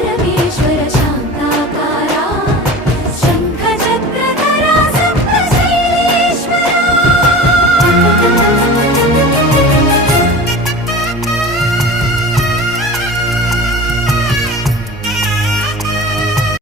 para mí.